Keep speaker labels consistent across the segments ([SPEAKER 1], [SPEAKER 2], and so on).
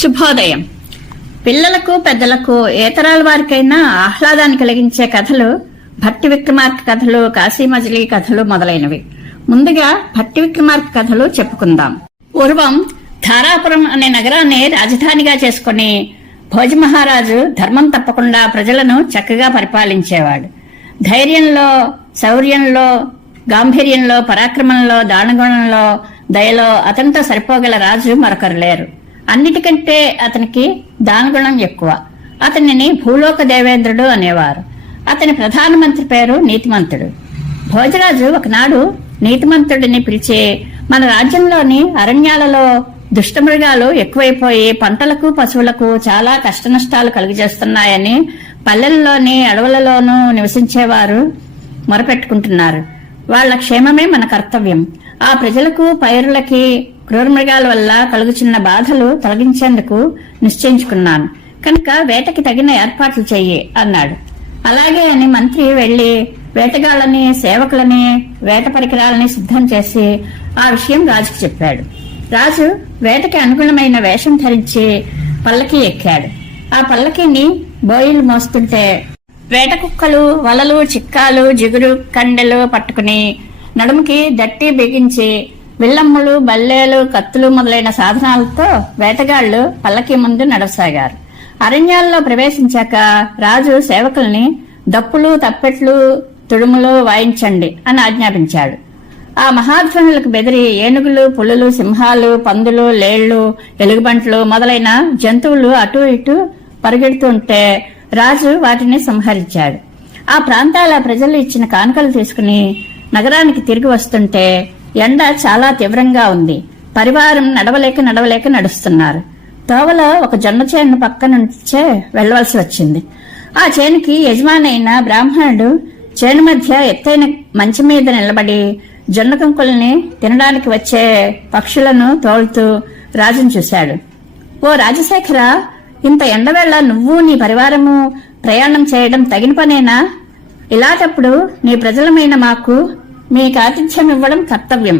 [SPEAKER 1] శుభోదయం. పిల్లలకు పెద్దలకు ఏతరాల వారికైనా ఆహ్లాదాన్ని కలిగించే కథలు భట్టి విక్రమార్క కథలు కాశీ మజిలీ కథలు మొదలైనవి. ముందుగా భట్టి విక్రమార్క కథలు చెప్పుకుందాం. పూర్వం ధారాపురం అనే నగరాన్ని రాజధానిగా చేసుకుని భోజమహారాజు ధర్మం తప్పకుండా ప్రజలను చక్కగా పరిపాలించేవాడు. ధైర్యంలో శౌర్యంలో గాంభీర్యంలో పరాక్రమంలో దానగుణంలో దయలో అతనితో సరిపోగల రాజు మరొకరు లేరు. అన్నిటికంటే అతనికి దానగుణం ఎక్కువ. అతనిని భూలోక దేవేంద్రుడు అనేవారు. అతని ప్రధానమంత్రి పేరు నీతిమంతుడు. భోజరాజు ఒకనాడు నీతిమంతుడిని పిలిచి మన రాజ్యంలోని అరణ్యాలలో దుష్టమృగాలు ఎక్కువైపోయి పంటలకు పశువులకు చాలా కష్టనష్టాలు కలుగజేస్తున్నాయని పల్లెల్లోని అడవులలోనూ నివసించేవారు మొరపెట్టుకుంటున్నారు. వాళ్ళ క్షేమమే మన కర్తవ్యం. ఆ ప్రజలకు పైరులకి క్రూరమృగాల వల్ల కలుగుచున్న బాధలు తొలగించేందుకు నిశ్చయించుకున్నాను. కనుక వేటకి తగిన ఏర్పాట్లు చెయ్యి అన్నాడు. అలాగే అని మంత్రి వెళ్ళి వేటగాళ్ళని సేవకులని వేట పరికరాలని సిద్ధం చేసి ఆ విషయం రాజుకు చెప్పాడు. రాజు వేటకి అనుగుణమైన వేషం ధరించి పల్లకి ఎక్కాడు. ఆ పల్లకిని బోయిలు మోస్తుంటే వేట కుక్కలు వలలు చిక్కాలు జిగురు కండెలు పట్టుకుని నడుముకి దట్టి బిగించి విల్లమ్మలు బల్లేలు కత్తులు మొదలైన సాధనాలతో వేటగాళ్ళు పల్లకి ముందు నడవసాగారు. అరణ్యాల్లో ప్రవేశించాక రాజు సేవకుల్ని దప్పులు తప్పెట్లు తుడుములు వాయించండి అని ఆజ్ఞాపించాడు. ఆ మహాధ్వనులకు బెదిరి ఏనుగులు పులులు సింహాలు పందులు లేళ్ళు ఎలుగుబంట్లు మొదలైన జంతువులు అటు ఇటు పరిగెడుతుంటే రాజు వాటిని సంహరించాడు. ఆ ప్రాంతాల ప్రజలు ఇచ్చిన కానుకలు తీసుకుని నగరానికి తిరిగి వస్తుంటే ఎండ చాలా తీవ్రంగా ఉంది. పరివారం నడవలేక నడవలేక నడుస్తున్నారు. తోవలో ఒక జొన్న చేను పక్క నుంచే వెళ్ళవలసి వచ్చింది. ఆ చేనుకి యజమానైన బ్రాహ్మణుడు చేను మధ్య ఎత్తైన మంచి మీద నిలబడి జొన్న కంకుల్ని తినడానికి వచ్చే పక్షులను తోలుతూ రాజును చూశాడు. ఓ రాజశేఖర ఇంత ఎండవేళ నువ్వు నీ పరివారము ప్రయాణం చేయడం తగిన పనేనా? ఇలాటప్పుడు నీ ప్రజలమైన మాకు మీకు ఆతిథ్యం ఇవ్వడం కర్తవ్యం.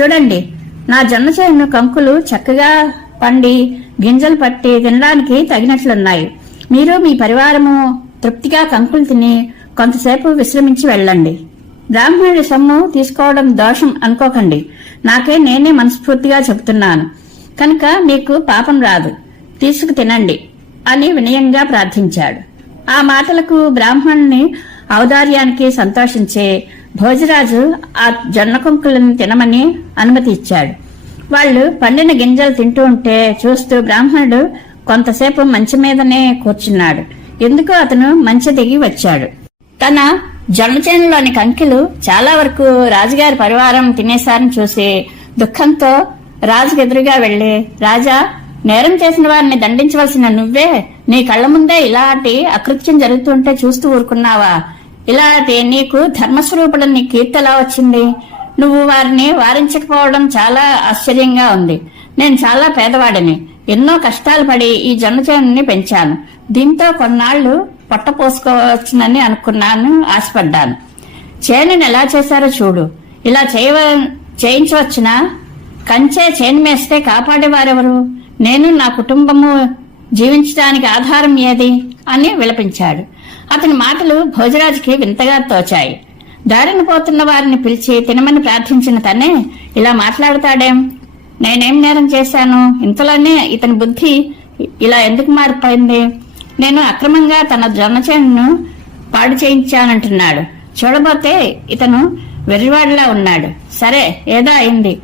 [SPEAKER 1] చూడండి నా జొన్న చేను కంకులు చక్కగా పండి గింజలు పట్టి తినడానికి తగినట్లున్నాయి. మీరు మీ పరివారము తృప్తిగా కంకులు తిని కొంతసేపు విశ్రమించి వెళ్ళండి. బ్రాహ్మణుడి సొమ్ము తీసుకోవడం దోషం అనుకోకండి. నాకే నేనే మనస్ఫూర్తిగా చెబుతున్నాను. కనుక మీకు పాపం రాదు. తీసుకు తినండి అని వినయంగా ప్రార్థించాడు. ఆ మాటలకు బ్రాహ్మణుని ఔదార్యానికి సంతోషించే భోజరాజు ఆ జొన్నకొంకులను తినమని అనుమతి ఇచ్చాడు. వాళ్ళు పండిన గింజలు తింటూ ఉంటే చూస్తూ బ్రాహ్మణుడు కొంతసేపు మంచి మీదనే కూర్చున్నాడు. ఎందుకు అతను మంచి దిగి వచ్చాడు. తన జొన్నచేనులోని కంకిలు చాలా వరకు రాజుగారి పరివారం తినేశారని చూసి దుఃఖంతో రాజుకు ఎదురుగా వెళ్ళి రాజా నేరం చేసిన వారిని దండించవలసిన నువ్వే నీ కళ్ళ ముందే ఇలాంటి అకృత్యం జరుగుతుంటే చూస్తూ ఊరుకున్నావా? ఇలాంటి నీకు ధర్మస్వరూపుడని నీ కీర్తి ఎలా వచ్చింది? నువ్వు వారిని వారించకపోవడం చాలా ఆశ్చర్యంగా ఉంది. నేను చాలా పేదవాడిని. ఎన్నో కష్టాలు పడి ఈ జొన్న పెంచాను. దీంతో కొన్నాళ్ళు పొట్ట పోసుకోవచ్చునని అనుకున్నాను ఆశపడ్డాను. చేనుని ఎలా చేశారో చూడు. ఇలా చేయవ చేయించవచ్చునా? కంచే చేను మేస్తే కాపాడేవారెవరు? నేను నా కుటుంబము జీవించడానికి ఆధారం ఏది? అని విలపించాడు. అతని మాటలు భోజరాజుకి వింతగా తోచాయి. దారిన పోతున్న వారిని పిలిచి తినమని ప్రార్థించిన తనే ఇలా మాట్లాడతాడేం? నేనేం నేరం చేశాను? ఇంతలోనే ఇతని బుద్ధి ఇలా ఎందుకు మారిపోయింది? నేను అక్రమంగా తన జొన్నచేను పాడు చేయించానంటున్నాడు. చూడబోతే ఇతను వెర్రివాడిలా ఉన్నాడు. సరే ఏదో అయింది.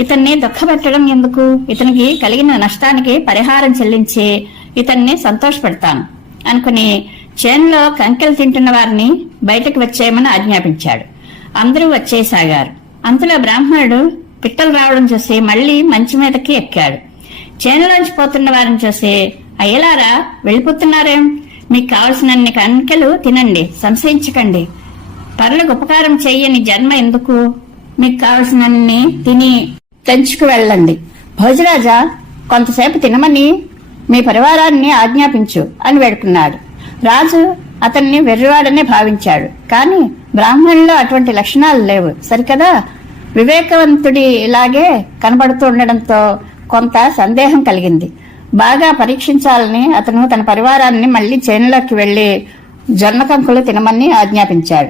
[SPEAKER 1] ఇతన్ని దుఃఖపెట్టడం ఎందుకు? ఇతనికి కలిగిన నష్టానికి పరిహారం చెల్లించి ఇతన్ని సంతోషపెడతాను. అనుకుని చేనులో కంకెలు తింటున్న వారిని బయటకు వచ్చేయమని ఆజ్ఞాపించాడు. అందరూ వచ్చేసాగారు. అంతలో బ్రాహ్మణుడు పిట్టలు రావడం చూసి మళ్ళీ మంచి మీదకి ఎక్కాడు. చేనులోంచి పోతున్న వారిని చూసి అయ్యలారా వెళ్ళిపోతున్నారేం? మీకు కావలసినన్ని కంకెలు తినండి సంశయించకండి. పరులకు ఉపకారం చెయ్యని జన్మ ఎందుకు? మీకు కావలసినన్ని తిని తెంచుకు వెళ్ళండి. భోజరాజా కొంతసేపు తినమని మీ పరివారాన్ని ఆజ్ఞాపించు అని వేడుకున్నాడు. రాజు అతన్ని వెర్రివాడనే భావించాడు. కాని బ్రాహ్మణుల్లో అటువంటి లక్షణాలు లేవు. సరికదా? వివేకవంతుడి ఇలాగే కనబడుతూ ఉండడంతో కొంత సందేహం కలిగింది. బాగా పరీక్షించాలని అతను తన పరివారాన్ని మళ్ళీ చేనులోకి వెళ్ళి జొన్న కంకులు తినమని ఆజ్ఞాపించాడు.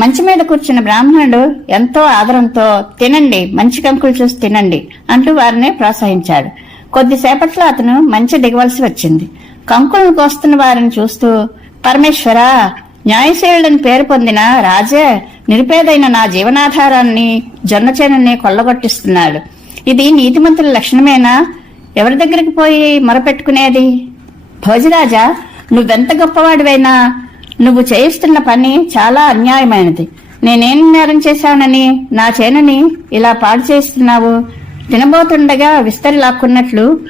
[SPEAKER 1] మంచి మీద కూర్చున్న బ్రాహ్మణుడు ఎంతో ఆదరంతో తినండి మంచి కంకులు చూసి తినండి అంటూ వారిని ప్రోత్సహించాడు. కొద్దిసేపట్లో అతను మంచి దిగవలసి వచ్చింది. కంకులను కోస్తున్న వారిని చూస్తూ పరమేశ్వర న్యాయశీలుడని పేరు పొందిన రాజే నిరుపేదైన నా జీవనాధారాన్ని జొన్నచేనని కొల్లగొట్టిస్తున్నాడు. ఇది నీతిమంతుల లక్షణమేనా? ఎవరి దగ్గరికి పోయి మొరపెట్టుకునేది? భోజరాజా నువ్వెంత గొప్పవాడివైనా? నువ్వు చేయిస్తున్న పని చాలా అన్యాయమైనది. నేనేం నేరం చేశానని నా చేనని ఇలా పాడు చేస్తున్నావు తినబోతుండగా విస్తరి లాక్కున్నట్లు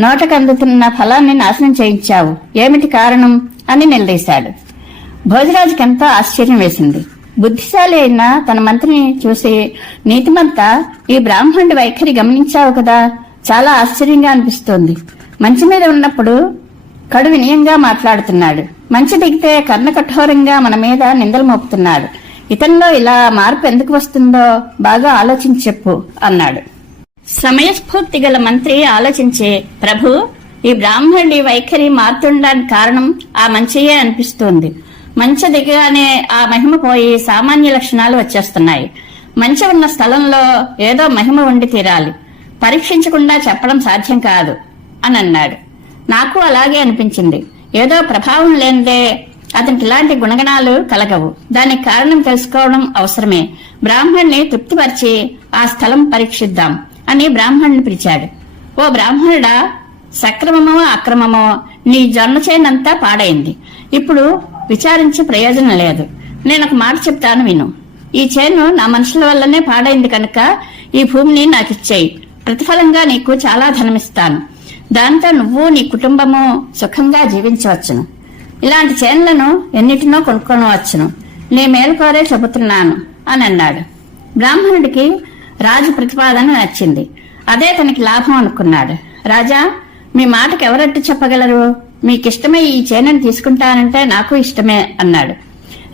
[SPEAKER 1] నోటకు అందుతున్న ఫలాన్ని నాశనం చేయించావు. ఏమిటి కారణం? అని నిలదీశాడు. భోజరాజుకి ఎంతో ఆశ్చర్యం వేసింది. బుద్ధిశాలి అయిన తన మంత్రిని చూసి నీతిమంత ఈ బ్రాహ్మణుడి వైఖరి గమనించావు కదా? చాలా ఆశ్చర్యంగా అనిపిస్తోంది. మంచి మీద ఉన్నప్పుడు కడు వినయంగా మాట్లాడుతున్నాడు. మంచి దిగితే కర్ణ కఠోరంగా మన మీద నిందలు మోపుతున్నాడు. ఇతనిలో ఇలా మార్పు ఎందుకు వస్తుందో బాగా ఆలోచించి చెప్పు అన్నాడు. సమయస్ఫూర్తి గల మంత్రి ఆలోచించే ప్రభు ఈ బ్రాహ్మణుడి వైఖరి మారుతుండడానికి కారణం ఆ మంచియే అనిపిస్తోంది. మంచి దిగగానే ఆ మహిమ పోయి సామాన్య లక్షణాలు వచ్చేస్తున్నాయి. మంచి ఉన్న స్థలంలో ఏదో మహిమ ఉండి తీరాలి. పరీక్షించకుండా చెప్పడం సాధ్యం కాదు. అని అన్నాడు. నాకు అలాగే అనిపించింది. ఏదో ప్రభావం లేనిదే అతనికి ఇలాంటి గుణగణాలు కలగవు. దానికి కారణం తెలుసుకోవడం అవసరమే. బ్రాహ్మణ్ణి తృప్తిపరిచి ఆ స్థలం పరీక్షిద్దాం. అని బ్రాహ్మణుని పిలిచాడు. ఓ బ్రాహ్మణుడా సక్రమమో అక్రమమో నీ జొన్న చేనంతా పాడైంది. ఇప్పుడు విచారించి ప్రయోజనం లేదు. నేను ఒక మాట చెప్తాను విను. ఈ చేను నా మనుషుల వల్లనే పాడైంది కనుక ఈ భూమిని నాకు ఇచ్చేయి ప్రతిఫలంగా నీకు చాలా ధనమిస్తాను. దాంతో నువ్వు నీ కుటుంబము సుఖంగా జీవించవచ్చును. ఇలాంటి చేనులను ఎన్నిటినో కొనుక్కొనవచ్చును. నీ మేలుకోరే చెబుతున్నాను అని అన్నాడు. బ్రాహ్మణుడికి రాజు ప్రతిపాదన నచ్చింది. అదే తనకి లాభం అనుకున్నాడు. రాజా మీ మాటకు ఎవరట్టు చెప్పగలరు? మీకిష్టమే ఈ చేనుని తీసుకుంటానంటే నాకు ఇష్టమే అన్నాడు.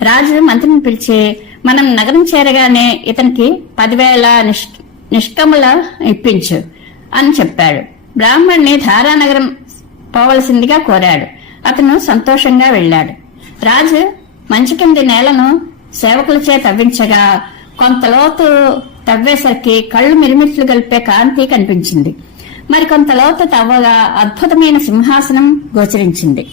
[SPEAKER 1] రాజు మంత్రిని పిలిచి మనం నగరం చేరగానే ఇతనికి పదివేల నిష్ నిష్కముల ఇప్పించు అని చెప్పాడు. బ్రాహ్మణ్ణి ధారానగరం పోవలసిందిగా కోరాడు. అతను సంతోషంగా వెళ్ళాడు. రాజు మంచి కింది నేలను సేవకులచే తవ్వించగా కొంత లోతు తవ్వేసరికి కళ్ళు మిరిమిట్లు గలిపే కాంతి కనిపించింది. మరి లోత తవ్వగా అద్భుతమైన సింహాసనం గోచరించింది.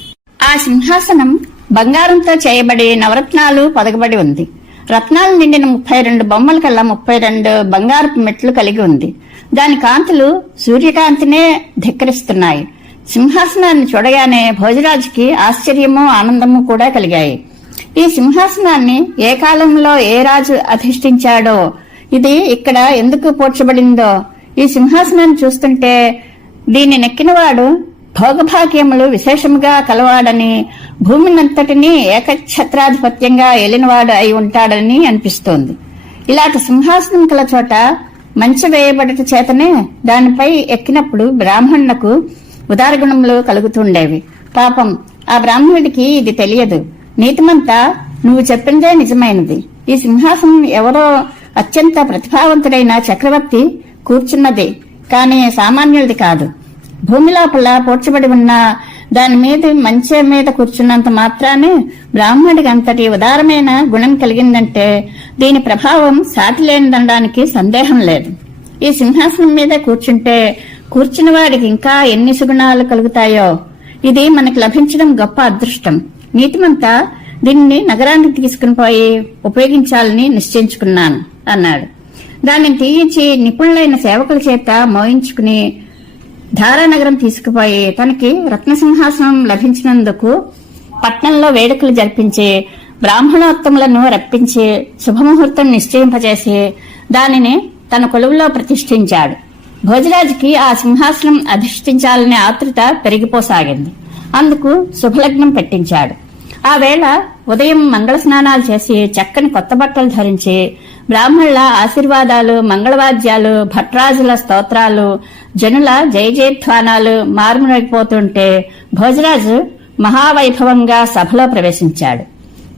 [SPEAKER 1] ఆ సింహాసనం బంగారంతో చేయబడి నవరత్నాలు పదగబడి ఉంది. రత్నాలు నిండిన ముప్పై రెండు బొమ్మల కల్లా ముప్పై రెండు బంగారపు మెట్లు కలిగి ఉంది. దాని కాంతులు సూర్యకాంతినే ధిక్కరిస్తున్నాయి. సింహాసనాన్ని చూడగానే భోజరాజుకి ఆశ్చర్యము ఆనందము కూడా కలిగాయి. ఈ సింహాసనాన్ని ఏ కాలంలో ఏ రాజు అధిష్ఠించాడో ఇది ఇక్కడ ఎందుకు పోడ్చబడిందో ఈ సింహాసనాన్ని చూస్తుంటే దీన్ని నెక్కినవాడు భోగభాగ్యములు విశేషముగా కలవాడని భూమినంతటినీ ఏకఛత్రాధిపత్యంగా ఏలినవాడు అయి ఉంటాడని అనిపిస్తోంది. ఇలాంటి సింహాసనం కల చోట మంచి వేయబడట చేతనే దానిపై ఎక్కినప్పుడు బ్రాహ్మణులకు ఉదారగుణములు కలుగుతుండేవి. పాపం ఆ బ్రాహ్మణుడికి ఇది తెలియదు. నీతిమంతా నువ్వు చెప్పిందే నిజమైనది. ఈ సింహాసనం ఎవరో అత్యంత ప్రతిభావంతుడైన చక్రవర్తి కూర్చున్నది కానీ సామాన్యుడిది కాదు. భూమి లోపల పోడ్చబడి ఉన్న దాని మీద మంచి మీద కూర్చున్నంత మాత్రానే బ్రాహ్మణుడికి అంతటి ఉదారమైన గుణం కలిగిందంటే దీని ప్రభావం సాటి లేనిదనడానికి సందేహం లేదు. ఈ సింహాసనం మీద కూర్చుంటే కూర్చున్న వాడికి ఇంకా ఎన్ని సుగుణాలు కలుగుతాయో? ఇది మనకు లభించడం గొప్ప అదృష్టం. నీతిమంతా దీన్ని నగరానికి తీసుకుని పోయి ఉపయోగించాలని నిశ్చయించుకున్నాను. అన్నాడు. దానిని తీయించి నిపుణులైన సేవకుల చేత మోయించుకుని ధారానగరం తీసుకుపోయి తనకి రత్నసింహాసనం లభించినందుకు పట్నంలో వేడుకలు జరిపించి బ్రాహ్మణోత్తములను రప్పించి శుభముహూర్తం నిశ్చయింపజేసి దానిని తన కొలువులో ప్రతిష్ఠించాడు. భోజరాజుకి ఆ సింహాసనం అధిష్ఠించాలనే ఆతృత పెరిగిపోసాగింది. అందుకు శుభలగ్నం పెట్టించాడు. ఆ వేళ ఉదయం మంగళ స్నానాలు చేసి చక్కని కొత్త బట్టలు ధరించి బ్రాహ్మణుల ఆశీర్వాదాలు మంగళవాద్యాలు భట్రాజుల స్తోత్రాలు జనుల జయజయధ్వానాలు మారుమోగిపోతుంటే భోజరాజు మహావైభవంగా సభలో ప్రవేశించాడు.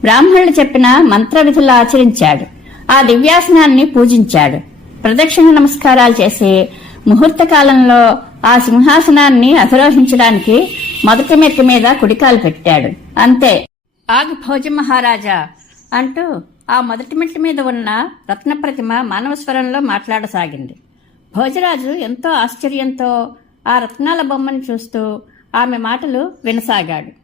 [SPEAKER 1] బ్రాహ్మణులు చెప్పిన మంత్ర విధులు ఆచరించాడు. ఆ దివ్యాసనాన్ని పూజించాడు. ప్రదక్షిణ నమస్కారాలు చేసి ముహూర్త కాలంలో ఆ సింహాసనాన్ని అధిరోహించడానికి మొదటి మెట్టు మీద కుడికాలు పెట్టాడు. అంతే. ఆగి భోజ మహారాజా అంటూ ఆ మొదటి మెట్టు మీద ఉన్న రత్న ప్రతిమ మానవ స్వరంలో మాట్లాడసాగింది. భోజరాజు ఎంతో ఆశ్చర్యంతో ఆ రత్నాల బొమ్మను చూస్తూ ఆమె మాటలు వినసాగాడు.